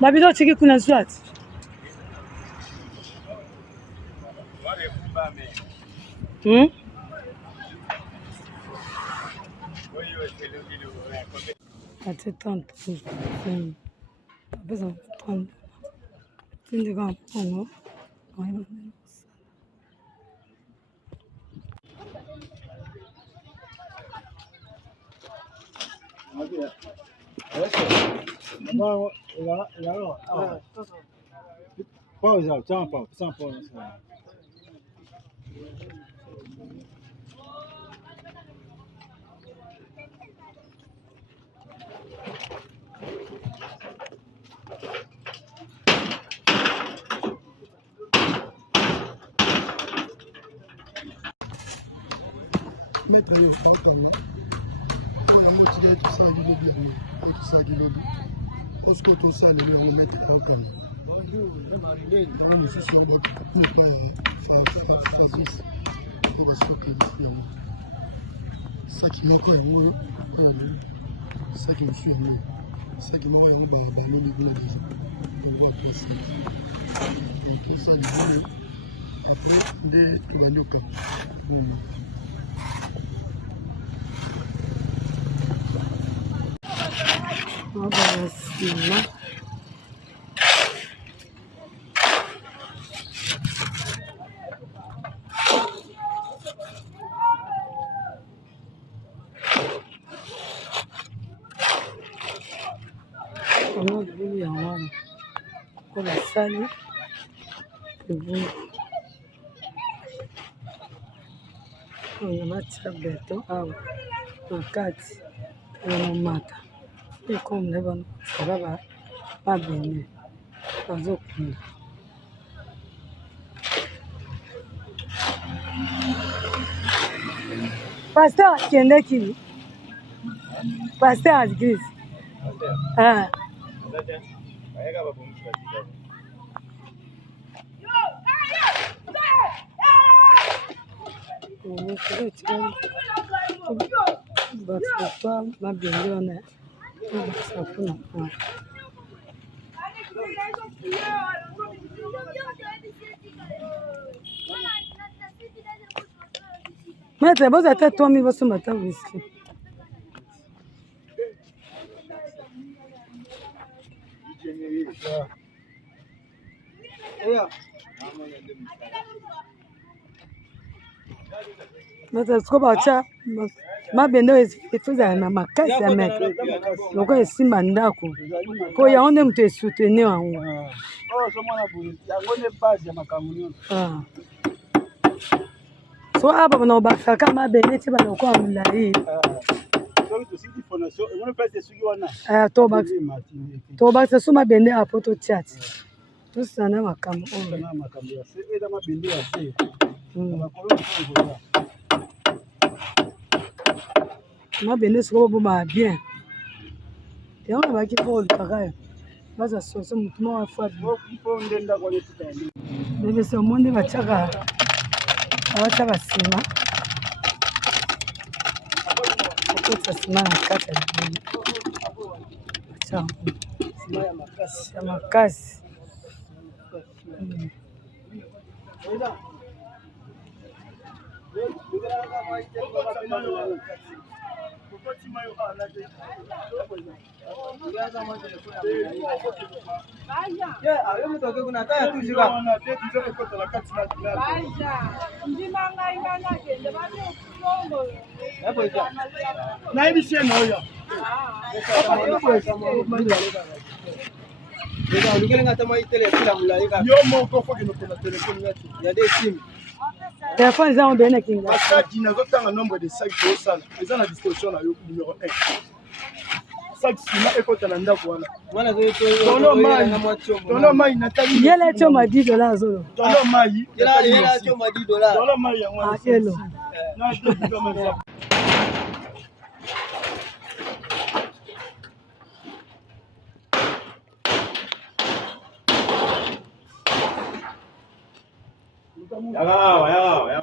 Babido chiki kuna swat. Attends, besoin de prendre. C'est une grande pomme. Mettre le pantalon, motiver tout ça, il est bien, tout ça, il est bien. Parce que tout ça, il est bien, mettre le pantalon. Je suis de ça qui m'a pas aimé, ça qui me fait aimer, ça qui m'a aimé, on voit que c'est tout ça, il est bien. Après, tu vas le cas. Pasteur kende ki? Pasteur à l'église. Ah. Maître, vous êtes 3000 votre matin whisky. Maître, ce qu'on va faire, ma bendo efuza na makasi ya mec. Loko esimba ndako. Po ya onde mtu soutenir wangu. Oh, so mwana boye. Ya ngone base ya makamuni. Ah. So aba bana bakaka ma bende ti bana ko amulai. So to see the fondation, ngone place sugi wana. Ah, to ba se suma bende apo to chat. To sana makamu. Sana makamu ya se eda ma bende ya se. Makolo ko ma bende so bo ma bien. Ya on va ki pour le travail. Baza so mutu mo afwa. Ko ndenda kwa letuka. Bebe so monde ba chaka. Awataka sima. Akota sima na kata ni. Sawa. Sima ya makasi. Ya makasi. Téléphone za on donne kinga. Parce na zotanga nombre de sacs au sala. Eza na disposition na yo numéro 1. Sac sima ekota na ndako wana. Wana Tono mai na tali. Yela choma $10 zolo. Tono mai. Yela choma $10. Tono mai ya mwana. Hello. Na deux kama ça. Ya.